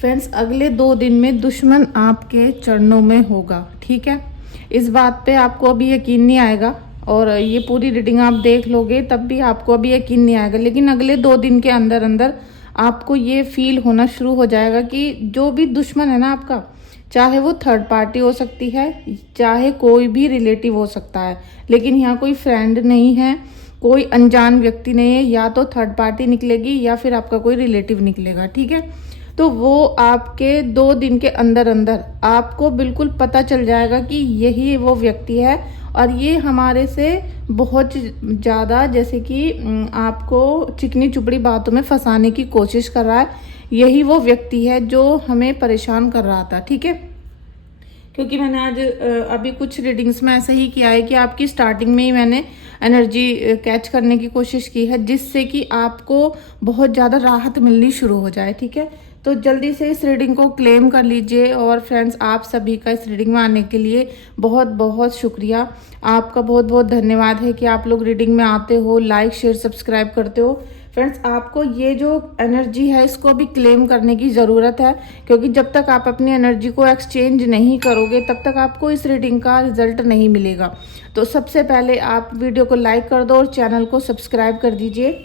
Friends, अगले 2 दिन में दुश्मन आपके चरणों में होगा, ठीक है। इस बात पे आपको अभी यकीन नहीं आएगा और ये पूरी रीडिंग आप देख लोगे तब भी आपको अभी यकीन नहीं आएगा, लेकिन अगले 2 दिन के अंदर अंदर आपको ये फील होना शुरू हो जाएगा कि जो भी दुश्मन है ना आपका, चाहे वो थर्ड पार्टी हो सकती है, चाहे कोई भी रिलेटिव हो सकता है, लेकिन यहाँ कोई फ्रेंड नहीं है, कोई अनजान व्यक्ति नहीं है, या तो थर्ड पार्टी निकलेगी या फिर आपका कोई रिलेटिव निकलेगा, ठीक है। तो वो आपके 2 दिन के अंदर अंदर आपको बिल्कुल पता चल जाएगा कि यही वो व्यक्ति है और ये हमारे से बहुत ज़्यादा जैसे कि आपको चिकनी चुपड़ी बातों में फंसाने की कोशिश कर रहा है। यही वो व्यक्ति है जो हमें परेशान कर रहा था, ठीक है। क्योंकि मैंने आज अभी कुछ रीडिंग्स में ऐसा ही किया है कि आपकी स्टार्टिंग में ही मैंने एनर्जी कैच करने की कोशिश की है, जिससे कि आपको बहुत ज़्यादा राहत मिलनी शुरू हो जाए, ठीक है। तो जल्दी से इस रीडिंग को क्लेम कर लीजिए। और फ्रेंड्स, आप सभी का इस रीडिंग में आने के लिए बहुत बहुत शुक्रिया। आपका बहुत बहुत धन्यवाद है कि आप लोग रीडिंग में आते हो, लाइक शेयर सब्सक्राइब करते हो। फ्रेंड्स, आपको ये जो एनर्जी है इसको भी क्लेम करने की ज़रूरत है, क्योंकि जब तक आप अपनी एनर्जी को एक्सचेंज नहीं करोगे तब तक आपको इस रीडिंग का रिजल्ट नहीं मिलेगा। तो सबसे पहले आप वीडियो को लाइक कर दो और चैनल को सब्सक्राइब कर दीजिए।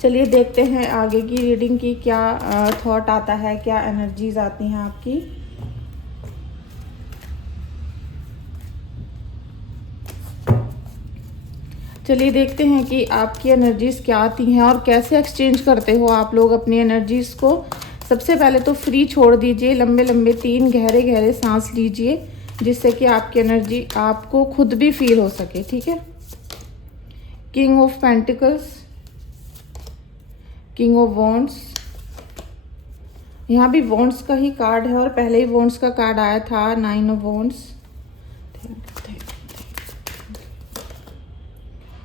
चलिए देखते हैं आगे की रीडिंग की क्या थॉट आता है, क्या एनर्जीज आती हैं आपकी। चलिए देखते हैं कि आपकी एनर्जीज क्या आती हैं और कैसे एक्सचेंज करते हो आप लोग अपनी एनर्जीज को। सबसे पहले तो फ्री छोड़ दीजिए, लंबे लंबे 3 गहरे गहरे सांस लीजिए, जिससे कि आपकी एनर्जी आपको खुद भी फील हो सके, ठीक है। King of pentacles, king of wands, यहाँ भी वॉन्ड्स का ही कार्ड है और पहले ही वॉन्ड्स का कार्ड आया था, 9 of wands,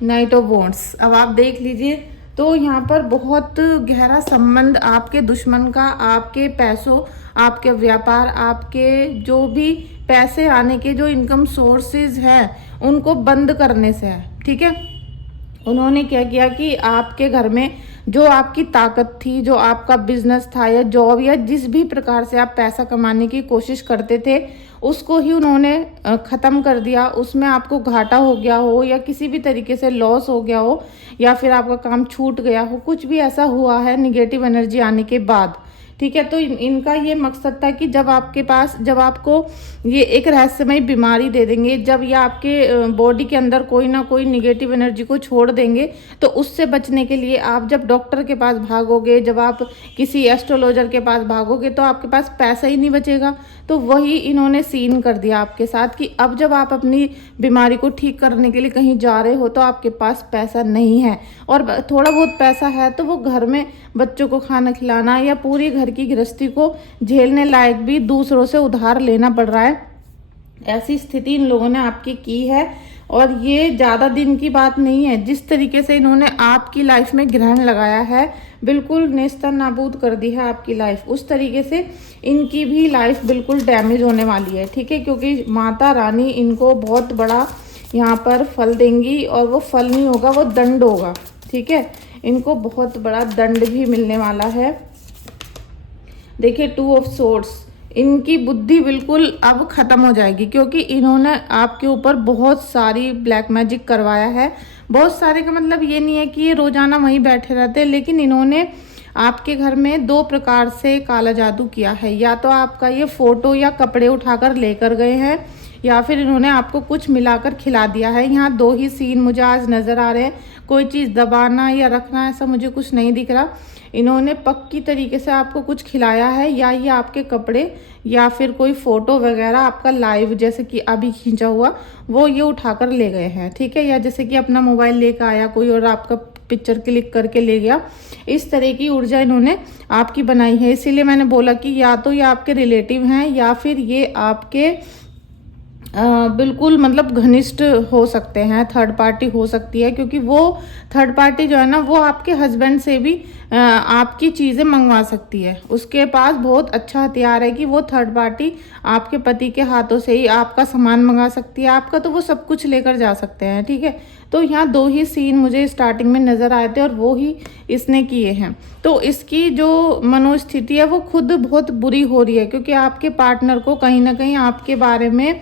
night of wands. अब आप देख लीजिए, तो यहाँ पर बहुत गहरा संबंध आपके दुश्मन का आपके पैसों, आपके व्यापार, आपके जो भी पैसे आने के जो इनकम सोर्सेज हैं उनको बंद करने से है, ठीक है। उन्होंने क्या किया कि आपके घर में जो आपकी ताकत थी, जो आपका बिजनेस था या जॉब या जिस भी प्रकार से आप पैसा कमाने की कोशिश करते थे, उसको ही उन्होंने ख़त्म कर दिया। उसमें आपको घाटा हो गया हो या किसी भी तरीके से लॉस हो गया हो या फिर आपका काम छूट गया हो, कुछ भी ऐसा हुआ है निगेटिव एनर्जी आने के बाद, ठीक है। तो इनका ये मकसद था कि जब आपको ये एक रहस्यमय बीमारी दे देंगे, जब ये आपके बॉडी के अंदर कोई ना कोई निगेटिव एनर्जी को छोड़ देंगे, तो उससे बचने के लिए आप जब डॉक्टर के पास भागोगे, जब आप किसी एस्ट्रोलॉजर के पास भागोगे, तो आपके पास पैसा ही नहीं बचेगा। तो वही इन्होंने सीन कर दिया आपके साथ कि अब जब आप अपनी बीमारी को ठीक करने के लिए कहीं जा रहे हो तो आपके पास पैसा नहीं है, और थोड़ा बहुत पैसा है तो वो घर में बच्चों को खाना खिलाना या पूरी घर की गृहस्थी को झेलने लायक भी दूसरों से उधार लेना पड़ रहा है। ऐसी स्थिति इन लोगों ने आपकी की है और ये ज़्यादा दिन की बात नहीं है। जिस तरीके से इन्होंने आपकी लाइफ में ग्रहण लगाया है, बिल्कुल नेस्ता नाबूद कर दी है आपकी लाइफ, उस तरीके से इनकी भी लाइफ बिल्कुल डैमेज होने वाली है, ठीक है। क्योंकि माता रानी इनको बहुत बड़ा यहाँ पर फल देंगी, और वो फल नहीं होगा, वो दंड होगा, ठीक है। इनको बहुत बड़ा दंड भी मिलने वाला है। देखिए, 2 ऑफ सोर्ड्स, इनकी बुद्धि बिल्कुल अब ख़त्म हो जाएगी, क्योंकि इन्होंने आपके ऊपर बहुत सारी ब्लैक मैजिक करवाया है। बहुत सारे का मतलब ये नहीं है कि ये रोज़ाना वहीं बैठे रहते, लेकिन इन्होंने आपके घर में 2 प्रकार से काला जादू किया है। या तो आपका ये फ़ोटो या कपड़े उठाकर लेकर गए हैं, या फिर इन्होंने आपको कुछ मिलाकर खिला दिया है। यहाँ 2 ही सीन मुझे आज नज़र आ रहे हैं। कोई चीज़ दबाना या रखना ऐसा मुझे कुछ नहीं दिख रहा। इन्होंने पक्की तरीके से आपको कुछ खिलाया है, या ये आपके कपड़े या फिर कोई फ़ोटो वगैरह आपका लाइव जैसे कि अभी खींचा हुआ वो ये उठाकर ले गए हैं, ठीक है। या जैसे कि अपना मोबाइल लेकर आया कोई और आपका पिक्चर क्लिक करके ले गया, इस तरह की ऊर्जा इन्होंने आपकी बनाई है। इसीलिए मैंने बोला कि या तो ये आपके रिलेटिव हैं या फिर ये आपके बिल्कुल मतलब घनिष्ठ हो सकते हैं, थर्ड पार्टी हो सकती है, क्योंकि वो थर्ड पार्टी जो है ना वो आपके हस्बैंड से भी आपकी चीज़ें मंगवा सकती है। उसके पास बहुत अच्छा हथियार है कि वो थर्ड पार्टी आपके पति के हाथों से ही आपका सामान मंगा सकती है, आपका तो वो सब कुछ लेकर जा सकते हैं, ठीक है। तो यहाँ दो ही सीन मुझे स्टार्टिंग में नज़र आए थे और वो ही इसने किए हैं। तो इसकी जो मनोस्थिति है वो खुद बहुत बुरी हो रही है, क्योंकि आपके पार्टनर को कहीं ना कहीं आपके बारे में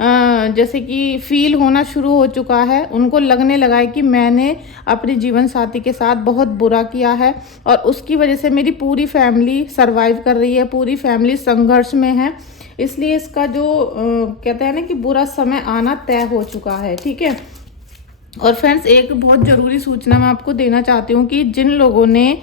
जैसे कि फील होना शुरू हो चुका है। उनको लगने लगा है कि मैंने अपने जीवन साथी के साथ बहुत बुरा किया है और उसकी वजह से मेरी पूरी फैमिली सरवाइव कर रही है, पूरी फैमिली संघर्ष में है। इसलिए इसका जो कहते हैं ना कि बुरा समय आना तय हो चुका है, ठीक है। और फ्रेंड्स, एक बहुत ज़रूरी सूचना मैं आपको देना चाहती हूँ कि जिन लोगों ने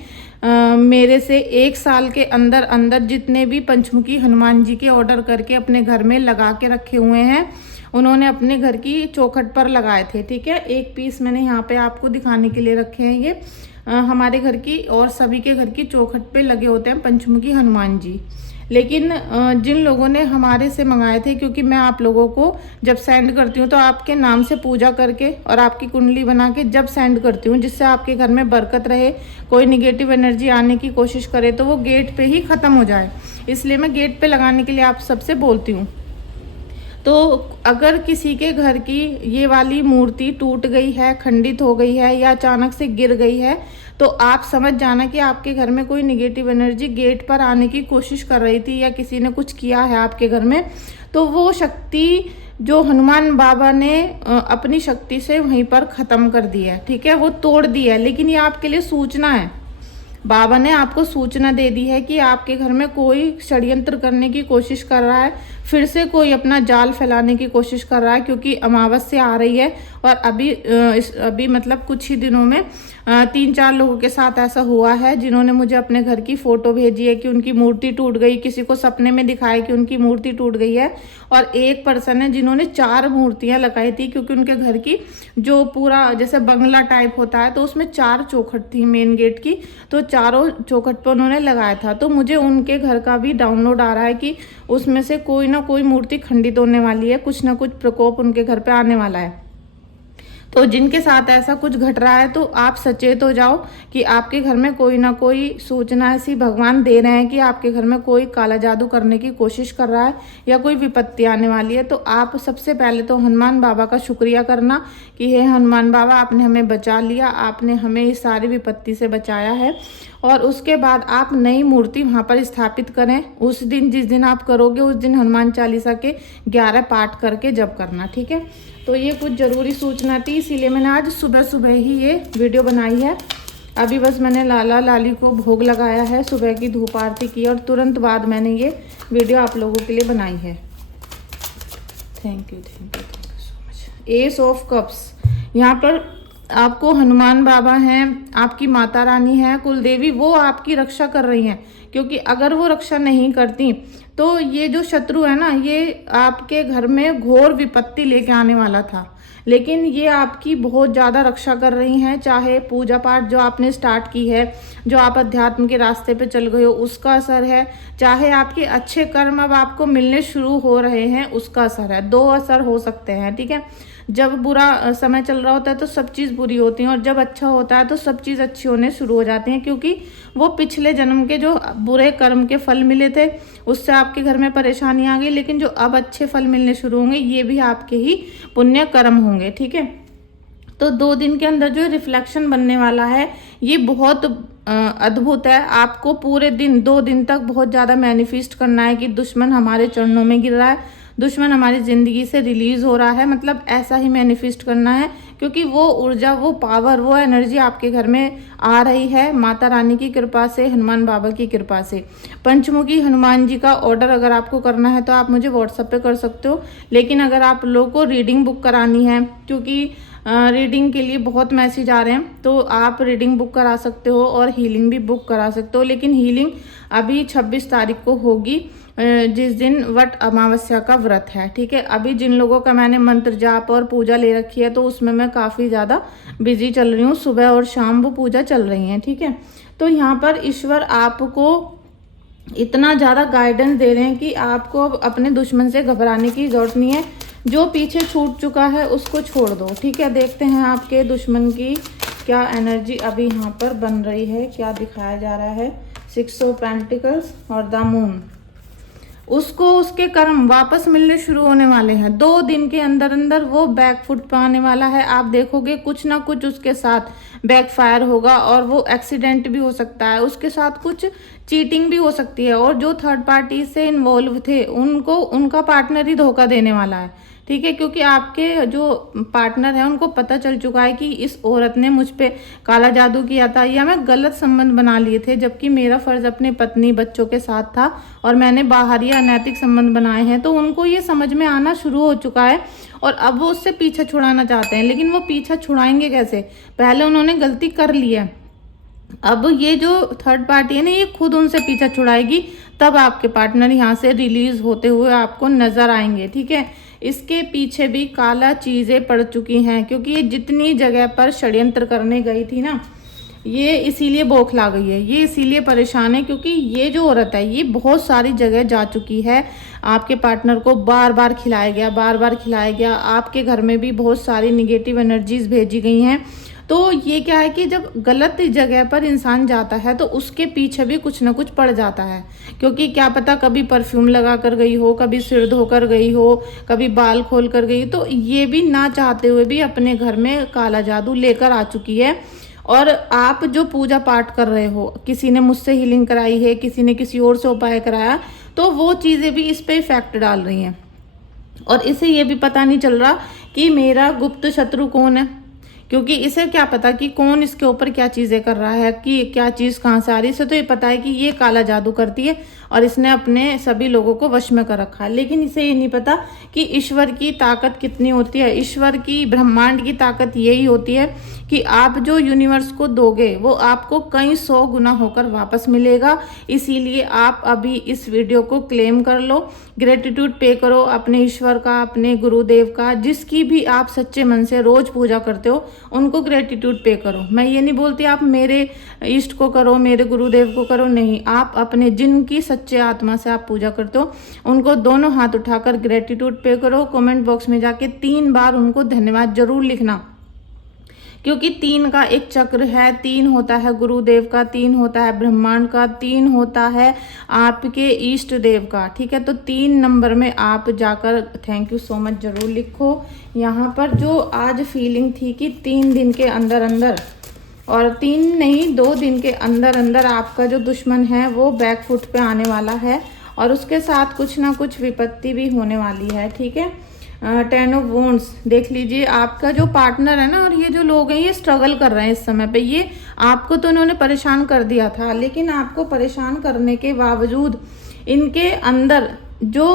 मेरे से 1 साल के अंदर अंदर जितने भी पंचमुखी हनुमान जी के ऑर्डर करके अपने घर में लगा के रखे हुए हैं, उन्होंने अपने घर की चौखट पर लगाए थे, ठीक है। एक पीस मैंने यहाँ पे आपको दिखाने के लिए रखे हैं। ये हमारे घर की और सभी के घर की चौखट पे लगे होते हैं पंचमुखी हनुमान जी। लेकिन जिन लोगों ने हमारे से मंगाए थे, क्योंकि मैं आप लोगों को जब सेंड करती हूँ तो आपके नाम से पूजा करके और आपकी कुंडली बना के जब सेंड करती हूँ, जिससे आपके घर में बरकत रहे, कोई निगेटिव एनर्जी आने की कोशिश करे तो वो गेट पे ही ख़त्म हो जाए, इसलिए मैं गेट पे लगाने के लिए आप सबसे बोलती हूँ। तो अगर किसी के घर की ये वाली मूर्ति टूट गई है, खंडित हो गई है या अचानक से गिर गई है, तो आप समझ जाना कि आपके घर में कोई निगेटिव एनर्जी गेट पर आने की कोशिश कर रही थी या किसी ने कुछ किया है आपके घर में। तो वो शक्ति जो हनुमान बाबा ने अपनी शक्ति से वहीं पर ख़त्म कर दी है, ठीक है, वो तोड़ दी है। लेकिन ये आपके लिए सूचना है, बाबा ने आपको सूचना दे दी है कि आपके घर में कोई षड्यंत्र करने की कोशिश कर रहा है, फिर से कोई अपना जाल फैलाने की कोशिश कर रहा है, क्योंकि अमावस्या आ रही है और अभी मतलब कुछ ही दिनों में 3-4 लोगों के साथ ऐसा हुआ है जिन्होंने मुझे अपने घर की फ़ोटो भेजी है कि उनकी मूर्ति टूट गई, किसी को सपने में दिखाया कि उनकी मूर्ति टूट गई है। और एक पर्सन है जिन्होंने 4 मूर्तियां लगाई थी, क्योंकि उनके घर की जो पूरा जैसे बंगला टाइप होता है तो उसमें 4 चौखट थी मेन गेट की, तो चारों चौखट पर उन्होंने लगाया था। तो मुझे उनके घर का भी डाउनलोड आ रहा है कि उसमें से कोई ना कोई मूर्ति खंडित होने वाली है, कुछ ना कुछ प्रकोप उनके घर पे आने वाला है। तो जिनके साथ ऐसा कुछ घट रहा है तो आप सचेत हो जाओ कि आपके घर में कोई ना कोई सूचना ऐसी भगवान दे रहे हैं कि आपके घर में कोई काला जादू करने की कोशिश कर रहा है या कोई विपत्ति आने वाली है। तो आप सबसे पहले तो हनुमान बाबा का शुक्रिया करना कि हे हनुमान बाबा, आपने हमें बचा लिया, आपने हमें इस सारी विपत्ति से बचाया है। और उसके बाद आप नई मूर्ति वहाँ पर स्थापित करें। उस दिन जिस दिन आप करोगे उस दिन हनुमान चालीसा के 11 पाठ करके जप करना, ठीक है। तो ये कुछ ज़रूरी सूचना थी, इसीलिए मैंने आज सुबह सुबह ही ये वीडियो बनाई है। अभी बस मैंने लाला लाली को भोग लगाया है, सुबह की धूप आरती की और तुरंत बाद मैंने ये वीडियो आप लोगों के लिए बनाई है। Thank you so much. S of cups, यहाँ पर आपको हनुमान बाबा हैं, आपकी माता रानी है, कुलदेवी, वो आपकी रक्षा कर रही हैं। क्योंकि अगर वो रक्षा नहीं करती तो ये जो शत्रु है ना, ये आपके घर में घोर विपत्ति लेके आने वाला था। लेकिन ये आपकी बहुत ज़्यादा रक्षा कर रही हैं, चाहे पूजा पाठ जो आपने स्टार्ट की है, जो आप अध्यात्म के रास्ते पे चल गए हो उसका असर है, चाहे आपके अच्छे कर्म अब आपको मिलने शुरू हो रहे हैं उसका असर है। 2 असर हो सकते हैं, ठीक है। जब बुरा समय चल रहा होता है तो सब चीज़ बुरी होती है और जब अच्छा होता है तो सब चीज़ अच्छी होने शुरू हो जाती हैं, क्योंकि वो पिछले जन्म के जो बुरे कर्म के फल मिले थे उससे आपके घर में परेशानी आ गई, लेकिन जो अब अच्छे फल मिलने शुरू होंगे ये भी आपके ही पुण्य कर्म होंगे, ठीक है। तो 2 दिन के अंदर जो रिफ्लेक्शन बनने वाला है ये बहुत अद्भुत है। आपको पूरे दिन 2 दिन तक बहुत ज़्यादा मैनिफेस्ट करना है कि दुश्मन हमारे चरणों में गिर रहा है, दुश्मन हमारी ज़िंदगी से रिलीज़ हो रहा है, मतलब ऐसा ही मैनिफेस्ट करना है, क्योंकि वो ऊर्जा, वो पावर, वो एनर्जी आपके घर में आ रही है माता रानी की कृपा से, हनुमान बाबा की कृपा से। पंचमुखी हनुमान जी का ऑर्डर अगर आपको करना है तो आप मुझे व्हाट्सएप पे कर सकते हो, लेकिन अगर आप लोगों को रीडिंग बुक करानी है, क्योंकि रीडिंग के लिए बहुत मैसेज आ रहे हैं, तो आप रीडिंग बुक करा सकते हो और हीलिंग भी बुक करा सकते हो। लेकिन हीलिंग अभी 26 तारीख को होगी, जिस दिन वट अमावस्या का व्रत है, ठीक है। अभी जिन लोगों का मैंने मंत्र जाप और पूजा ले रखी है तो उसमें मैं काफ़ी ज़्यादा बिजी चल रही हूँ, सुबह और शाम वो पूजा चल रही हैं, ठीक है। तो यहाँ पर ईश्वर आपको इतना ज़्यादा गाइडेंस दे रहे हैं कि आपको अब अपने दुश्मन से घबराने की ज़रूरत नहीं है। जो पीछे छूट चुका है उसको छोड़ दो, ठीक है। देखते हैं आपके दुश्मन की क्या एनर्जी अभी यहाँ पर बन रही है, क्या दिखाया जा रहा है। 6 ऑफ पेंटिकल्स और द मून। उसको उसके कर्म वापस मिलने शुरू होने वाले हैं 2 दिन के अंदर अंदर, वो बैकफुट पे आने वाला है। आप देखोगे कुछ ना कुछ उसके साथ बैकफायर होगा और वो एक्सीडेंट भी हो सकता है, उसके साथ कुछ चीटिंग भी हो सकती है। और जो थर्ड पार्टी से इन्वॉल्व थे उनको उनका पार्टनर ही धोखा देने वाला है, ठीक है। क्योंकि आपके जो पार्टनर है उनको पता चल चुका है कि इस औरत ने मुझ पे काला जादू किया था या मैं गलत संबंध बना लिए थे, जबकि मेरा फर्ज अपने पत्नी बच्चों के साथ था और मैंने बाहर या अनैतिक संबंध बनाए हैं। तो उनको ये समझ में आना शुरू हो चुका है और अब वो उससे पीछा छुड़ाना चाहते हैं। लेकिन वो पीछा छुड़ाएंगे कैसे? पहले उन्होंने गलती कर ली है, अब ये जो थर्ड पार्टी है ना ये खुद उनसे पीछा छुड़ाएगी, तब आपके पार्टनर यहाँ से रिलीज होते हुए आपको नजर आएंगे, ठीक है। इसके पीछे भी काला चीजें पड़ चुकी हैं, क्योंकि ये जितनी जगह पर षड्यंत्र करने गई थी ना, ये इसीलिए बौखला गई है, ये इसीलिए परेशान है, क्योंकि ये जो औरत है ये बहुत सारी जगह जा चुकी है। आपके पार्टनर को बार बार खिलाया गया, बार बार खिलाया गया। आपके घर में भी बहुत सारी निगेटिव एनर्जीज भेजी गई हैं। तो ये क्या है कि जब गलत जगह पर इंसान जाता है तो उसके पीछे भी कुछ ना कुछ पड़ जाता है, क्योंकि क्या पता कभी परफ्यूम लगा कर गई हो, कभी सिर धोकर गई हो, कभी बाल खोल कर गई। तो ये भी ना चाहते हुए भी अपने घर में काला जादू लेकर आ चुकी है। और आप जो पूजा पाठ कर रहे हो, किसी ने मुझसे हीलिंग कराई है, किसी ने किसी और से उपाय कराया, तो वो चीज़ें भी इस पे इफेक्ट डाल रही हैं। और इसे ये भी पता नहीं चल रहा कि मेरा गुप्त शत्रु कौन है, क्योंकि इसे क्या पता कि कौन इसके ऊपर क्या चीज़ें कर रहा है, कि क्या चीज़ कहाँ से आ रही है। इसे तो ये पता है कि ये काला जादू करती है और इसने अपने सभी लोगों को वश में कर रखा है। लेकिन इसे ये नहीं पता कि ईश्वर की ताकत कितनी होती है। ईश्वर की, ब्रह्मांड की ताकत यही होती है कि आप जो यूनिवर्स को दोगे वो आपको कई 100 गुना होकर वापस मिलेगा। इसीलिए आप अभी इस वीडियो को क्लेम कर लो, ग्रेटिट्यूड पे करो अपने ईश्वर का, अपने गुरुदेव का, जिसकी भी आप सच्चे मन से रोज पूजा करते हो उनको ग्रेटिट्यूड पे करो। मैं ये नहीं बोलती आप मेरे इष्ट को करो, मेरे गुरुदेव को करो, नहीं, आप अपने जिनकी सच्चे आत्मा से आप पूजा करते हो उनको दोनों हाथ उठाकर ग्रेटिट्यूड पे करो। कमेंट बॉक्स में जाके 3 बार उनको धन्यवाद जरूर लिखना, क्योंकि 3 का एक चक्र है। 3 होता है गुरुदेव का, 3 होता है ब्रह्मांड का, 3 होता है आपके इष्ट देव का, ठीक है। तो 3 नंबर में आप जाकर थैंक यू सो मच जरूर लिखो। यहाँ पर जो आज फीलिंग थी कि 3 दिन के अंदर अंदर, और 3 नहीं 2 दिन के अंदर अंदर आपका जो दुश्मन है वो बैकफुट पे आने वाला है और उसके साथ कुछ ना कुछ विपत्ति भी होने वाली है, ठीक है। 10 ऑफ वॉन्ड्स देख लीजिए, आपका जो पार्टनर है ना, और ये जो लोग हैं ये स्ट्रगल कर रहे हैं इस समय पे। ये आपको तो इन्होंने परेशान कर दिया था, लेकिन आपको परेशान करने के बावजूद इनके अंदर जो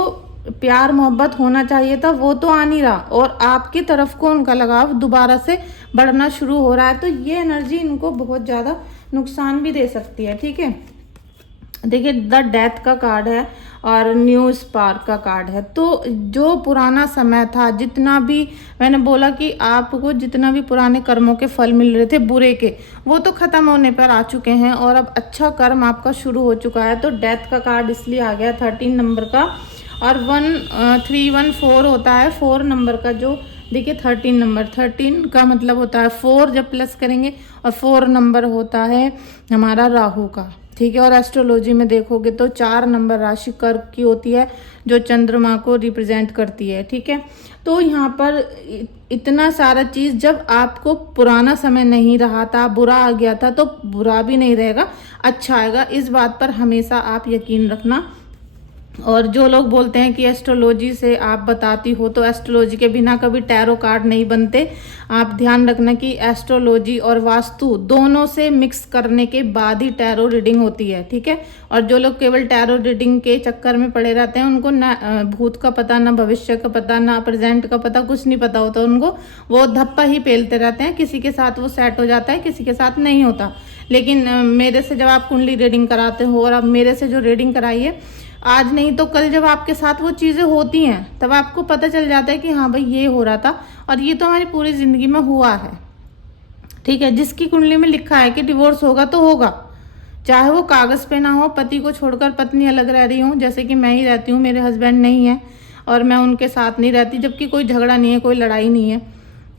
प्यार मोहब्बत होना चाहिए था वो तो आ नहीं रहा, और आपकी तरफ को उनका लगाव दोबारा से बढ़ना शुरू हो रहा है। तो ये एनर्जी इनको बहुत ज़्यादा नुकसान भी दे सकती है, ठीक है। देखिए द डेथ का कार्ड है और न्यू स्पार्क का कार्ड है। तो जो पुराना समय था, जितना भी मैंने बोला कि आपको जितना भी पुराने कर्मों के फल मिल रहे थे बुरे के, वो तो खत्म होने पर आ चुके हैं और अब अच्छा कर्म आपका शुरू हो चुका है। तो डेथ का कार्ड इसलिए आ गया 13 नंबर का, और 1314 होता है 4 नंबर का। जो देखिए 13 नंबर, 13 का मतलब होता है 4 जब प्लस करेंगे, और 4 नंबर होता है हमारा राहु का, ठीक है। और एस्ट्रोलॉजी में देखोगे तो 4 नंबर राशि कर्क की होती है जो चंद्रमा को रिप्रेजेंट करती है, ठीक है। तो यहाँ पर इतना सारा चीज़, जब आपको पुराना समय नहीं रहा था, बुरा आ गया था, तो बुरा भी नहीं रहेगा, अच्छा आएगा। इस बात पर हमेशा आप यकीन रखना। और जो लोग बोलते हैं कि एस्ट्रोलॉजी से आप बताती हो, तो एस्ट्रोलॉजी के बिना कभी टैरो कार्ड नहीं बनते। आप ध्यान रखना कि एस्ट्रोलॉजी और वास्तु दोनों से मिक्स करने के बाद ही टैरो रीडिंग होती है, ठीक है। और जो लोग केवल टैरो रीडिंग के चक्कर में पड़े रहते हैं, उनको ना भूत का पता, ना भविष्य का पता, ना प्रेजेंट का पता, कुछ नहीं पता होता उनको। वो धप्पा ही पेलते रहते हैं, किसी के साथ वो सेट हो जाता है, किसी के साथ नहीं होता। लेकिन मेरे से जब आप कुंडली रीडिंग कराते हो, और अब मेरे से जो रीडिंग कराई है, आज नहीं तो कल जब आपके साथ वो चीज़ें होती हैं, तब आपको पता चल जाता है कि हाँ भाई ये हो रहा था और ये तो हमारी पूरी ज़िंदगी में हुआ है, ठीक है। जिसकी कुंडली में लिखा है कि डिवोर्स होगा तो होगा, चाहे वो कागज़ पे ना हो, पति को छोड़कर पत्नी अलग रह रही हो, जैसे कि मैं ही रहती हूँ, मेरे हस्बैंड नहीं है, और मैं उनके साथ नहीं रहती, जबकि कोई झगड़ा नहीं है, कोई लड़ाई नहीं है,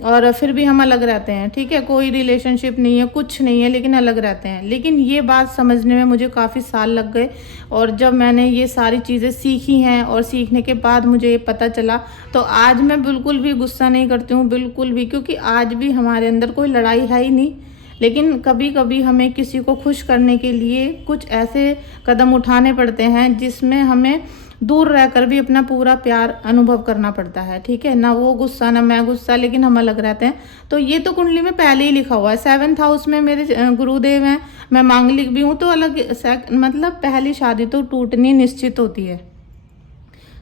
और फिर भी हम अलग रहते हैं, ठीक है, कोई रिलेशनशिप नहीं है, कुछ नहीं है, लेकिन अलग रहते हैं। लेकिन ये बात समझने में मुझे काफ़ी साल लग गए, और जब मैंने ये सारी चीज़ें सीखी हैं और सीखने के बाद मुझे ये पता चला, तो आज मैं बिल्कुल भी गुस्सा नहीं करती हूँ, बिल्कुल भी, क्योंकि आज भी हमारे अंदर कोई लड़ाई है ही नहीं। लेकिन कभी कभी हमें किसी को खुश करने के लिए कुछ ऐसे कदम उठाने पड़ते हैं जिसमें हमें दूर रहकर भी अपना पूरा प्यार अनुभव करना पड़ता है, ठीक है, ना वो गुस्सा ना मैं गुस्सा, लेकिन हम अलग रहते हैं। तो ये तो कुंडली में पहले ही लिखा हुआ है, 7th हाउस में मेरे गुरुदेव हैं, मैं मांगलिक भी हूँ, तो अलग मतलब पहली शादी तो टूटनी निश्चित होती है।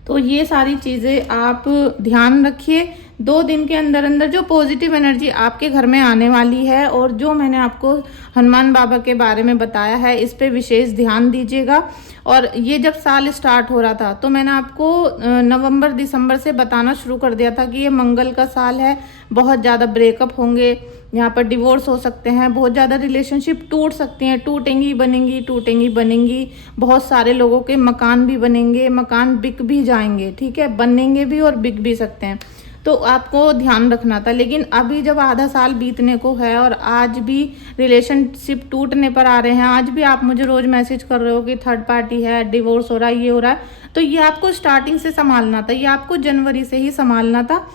तो ये सारी चीज़ें आप ध्यान रखिए। 2 दिन के अंदर अंदर जो पॉजिटिव एनर्जी आपके घर में आने वाली है, और जो मैंने आपको हनुमान बाबा के बारे में बताया है, इस पे विशेष ध्यान दीजिएगा। और ये जब साल स्टार्ट हो रहा था तो मैंने आपको नवंबर दिसंबर से बताना शुरू कर दिया था कि ये मंगल का साल है, बहुत ज़्यादा ब्रेकअप होंगे, यहाँ पर डिवोर्स हो सकते हैं, बहुत ज़्यादा रिलेशनशिप टूट सकती हैं, टूटेंगी बनेंगी, टूटेंगी बनेंगी, बहुत सारे लोगों के मकान भी बनेंगे, मकान बिक भी जाएंगे, ठीक है, बनेंगे भी और बिक भी सकते हैं। तो आपको ध्यान रखना था। लेकिन अभी जब आधा साल बीतने को है और आज भी रिलेशनशिप टूटने पर आ रहे हैं, आज भी आप मुझे रोज़ मैसेज कर रहे हो कि थर्ड पार्टी है, डिवोर्स हो रहा है, ये हो रहा है, तो ये आपको स्टार्टिंग से संभालना था, ये आपको जनवरी से ही संभालना था।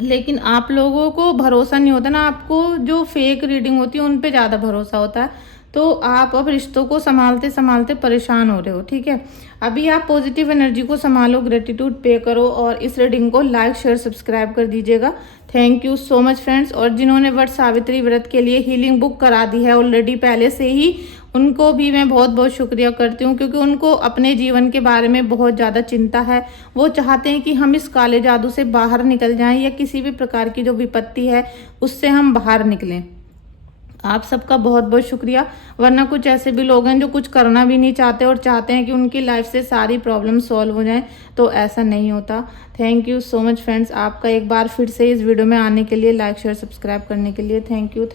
लेकिन आप लोगों को भरोसा नहीं होता ना, आपको जो फेक रीडिंग होती है उन पे ज़्यादा भरोसा होता है, तो आप अब रिश्तों को संभालते संभालते परेशान हो रहे हो, ठीक है। अभी आप पॉजिटिव एनर्जी को संभालो, ग्रेटिट्यूड पे करो, और इस रीडिंग को लाइक शेयर सब्सक्राइब कर दीजिएगा। Thank you so much friends. और जिन्होंने वट सावित्री व्रत के लिए हीलिंग बुक करा दी है ऑलरेडी पहले से ही, उनको भी मैं बहुत बहुत शुक्रिया करती हूँ, क्योंकि उनको अपने जीवन के बारे में बहुत ज़्यादा चिंता है। वो चाहते हैं कि हम इस काले जादू से बाहर निकल जाएं, या किसी भी प्रकार की जो विपत्ति है उससे हम बाहर निकलें। आप सबका बहुत बहुत शुक्रिया। वरना कुछ ऐसे भी लोग हैं जो कुछ करना भी नहीं चाहते और चाहते हैं कि उनकी लाइफ से सारी प्रॉब्लम सॉल्व हो जाएं, तो ऐसा नहीं होता। Thank you so much friends, आपका एक बार फिर से इस वीडियो में आने के लिए, लाइक शेयर सब्सक्राइब करने के लिए। Thank you.